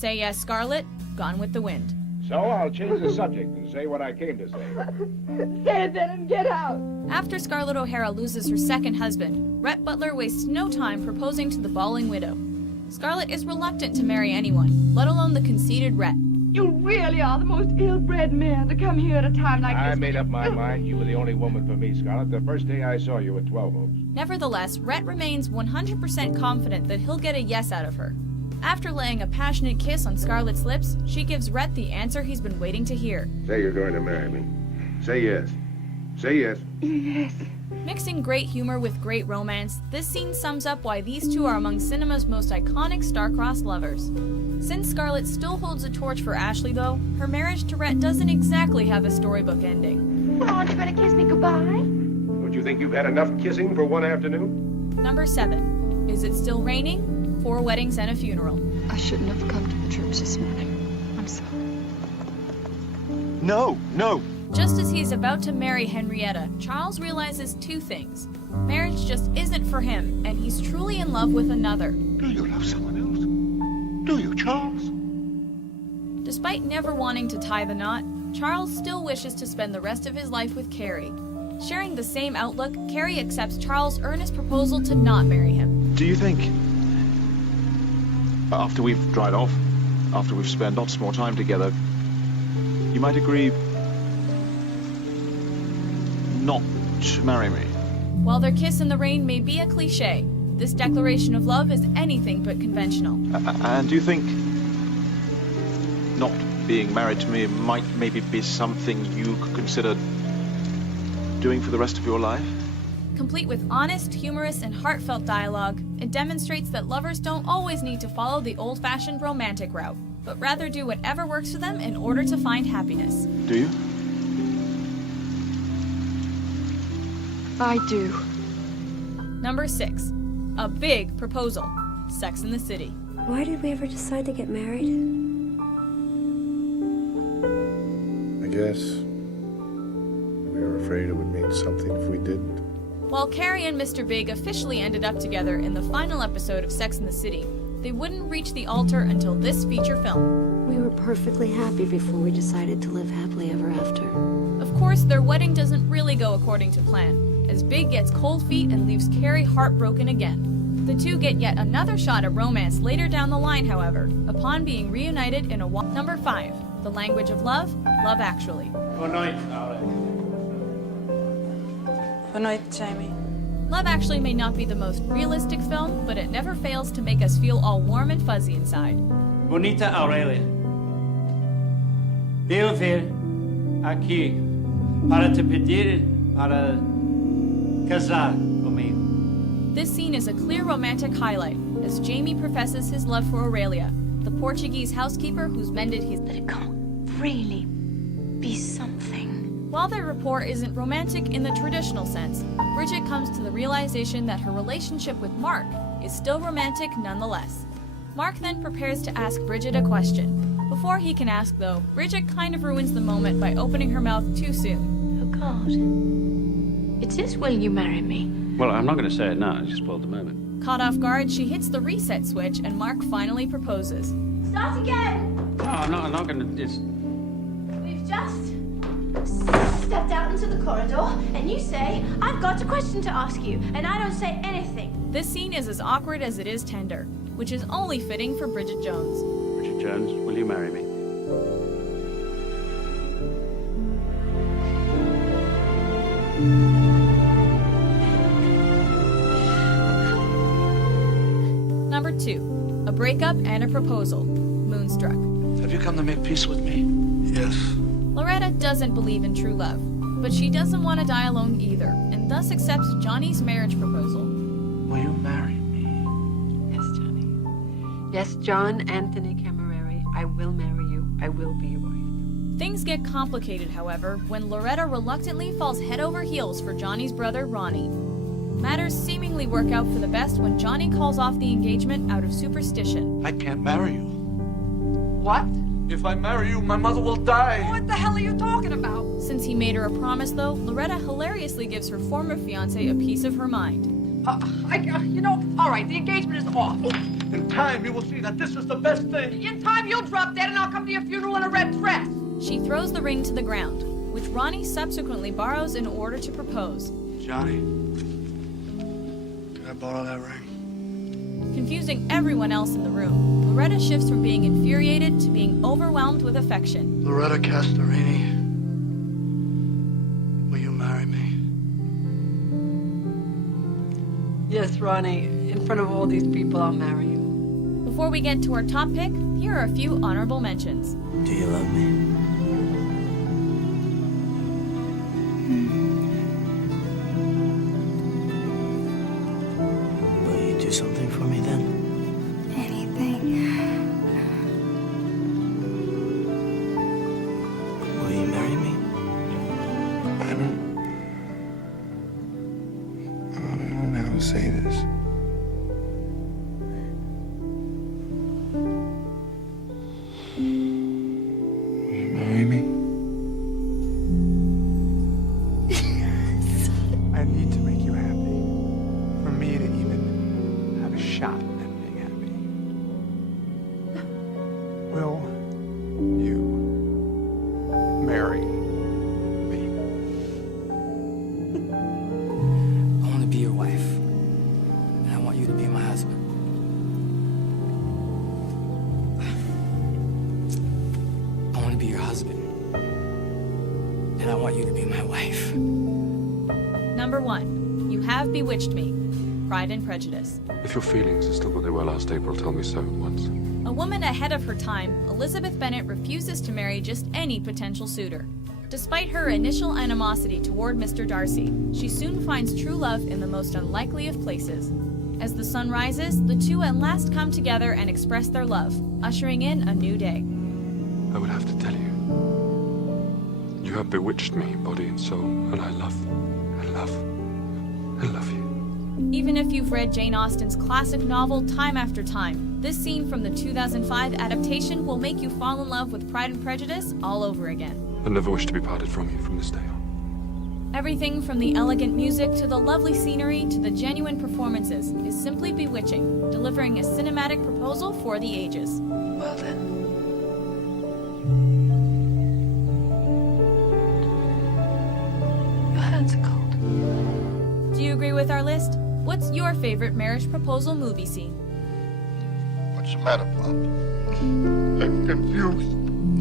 Say yes, Scarlet, Gone with the Wind. So I'll change the subject and say what I came to say. Say it then and get out. After Scarlett O'Hara loses her second husband, Rhett Butler wastes no time proposing to the bawling widow. Scarlett is reluctant to marry anyone, let alone the conceited Rhett. You really are the most ill-bred man to come here at a time like this. I made up my mind you were the only woman for me, Scarlett, the first day I saw you at 12 Oaks. Nevertheless, Rhett remains 100% confident that he'll get a yes out of her. After laying a passionate kiss on Scarlett's lips, she gives Rhett the answer he's been waiting to hear. Say you're going to marry me. Say yes. Say yes. Yes. Mixing great humor with great romance, this scene sums up why these two are among cinema's most iconic star-crossed lovers. Since Scarlett still holds a torch for Ashley, though, her marriage to Rhett doesn't exactly have a storybook ending. Well, aren't you going to kiss me goodbye? Don't you think you've had enough kissing for one afternoon? Number 7. Is It Still Raining? 4 Weddings and a Funeral. I shouldn't have come to the church this morning. I'm sorry. No, no. Just as he's about to marry Henrietta, Charles realizes 2 things. Marriage just isn't for him, and he's truly in love with another. Do you love someone else? Do you, Charles? Despite never wanting to tie the knot, Charles still wishes to spend the rest of his life with Carrie. Sharing the same outlook, Carrie accepts Charles' earnest proposal to not marry him. Do you think, after we've dried off, after we've spent lots more time together, you might agree not to marry me? While their kiss in the rain may be a cliché, this declaration of love is anything but conventional. And do you think not being married to me might maybe be something you could consider doing for the rest of your life? Complete with honest, humorous, and heartfelt dialogue, it demonstrates that lovers don't always need to follow the old-fashioned romantic route, but rather do whatever works for them in order to find happiness. Do you? I do. Number 6. A big proposal. Sex in the City. Why did we ever decide to get married? I guess we were afraid it would mean something if we didn't. While Carrie and Mr. Big officially ended up together in the final episode of Sex in the City, they wouldn't reach the altar until this feature film. We were perfectly happy before we decided to live happily ever after. Of course, their wedding doesn't really go according to plan, as Big gets cold feet and leaves Carrie heartbroken again. The two get yet another shot at romance later down the line, however, upon being reunited in a Number 5. The Language of Love, Love Actually. Good night, Alex. Good night, Jamie. Love Actually may not be the most realistic film, but it never fails to make us feel all warm and fuzzy inside. Bonita Aurelia. Devo vir aqui para te pedir para casar comigo. This scene is a clear romantic highlight, as Jamie professes his love for Aurelia, the Portuguese housekeeper who's mended his... That it can't really be something. While their rapport isn't romantic in the traditional sense, Bridget comes to the realization that her relationship with Mark is still romantic nonetheless. Mark then prepares to ask Bridget a question. Before he can ask, though, Bridget kind of ruins the moment by opening her mouth too soon. Oh, God. It is, will you marry me? Well, I'm not going to say it now. I just spoiled the moment. Caught off guard, she hits the reset switch and Mark finally proposes. Start again. No, I'm not going to... Just... We've just stepped out into the corridor, and you say, I've got a question to ask you, and I don't say anything. This scene is as awkward as it is tender, which is only fitting for Bridget Jones. Bridget Jones, will you marry me? Number 2. A breakup and a proposal. Moonstruck. Have you come to make peace with me? Yes. Loretta doesn't believe in true love, but she doesn't want to die alone either, and thus accepts Johnny's marriage proposal. Will you marry me? Yes, Johnny. Yes, John Anthony Camerari, I will marry you. I will be your wife. Things get complicated, however, when Loretta reluctantly falls head over heels for Johnny's brother, Ronnie. Matters seemingly work out for the best when Johnny calls off the engagement out of superstition. I can't marry you. What? If I marry you, my mother will die. What the hell are you talking about? Since he made her a promise, though, Loretta hilariously gives her former fiancé a piece of her mind. All right, the engagement is off. In time, you will see that this is the best thing. In time, you'll drop dead and I'll come to your funeral in a red dress. She throws the ring to the ground, which Ronnie subsequently borrows in order to propose. Johnny, can I borrow that ring? Confusing everyone else in the room, Loretta shifts from being infuriated to being overwhelmed with affection. Loretta Castorini, will you marry me? Yes, Ronnie, in front of all these people, I'll marry you. Before we get to our top pick, here are a few honorable mentions. Do you love me? Will you do something for me then? Anything. Will you marry me? I don't know how to say this. Will you marry me? I need to make you happy. For me to even have a shot at being happy. Will you marry me? I want to be your wife. And I want you to be my husband. I want to be your husband. And I want you to be my wife. Number 1. You Have Bewitched Me. Pride and Prejudice. If your feelings are still what they were last April, tell me so at once. A woman ahead of her time, Elizabeth Bennet refuses to marry just any potential suitor. Despite her initial animosity toward Mr. Darcy, she soon finds true love in the most unlikely of places. As the sun rises, the two at last come together and express their love, ushering in a new day. I would have to tell you. You have bewitched me, body and soul, and I love you. Even if you've read Jane Austen's classic novel time after time, this scene from the 2005 adaptation will make you fall in love with Pride and Prejudice all over again. I never wish to be parted from you from this day on. Everything from the elegant music to the lovely scenery to the genuine performances is simply bewitching, delivering a cinematic proposal for the ages. Well then. Your hands are cold. Do you agree with our list? What's your favorite marriage proposal movie scene? What's the matter, Plum? I'm confused.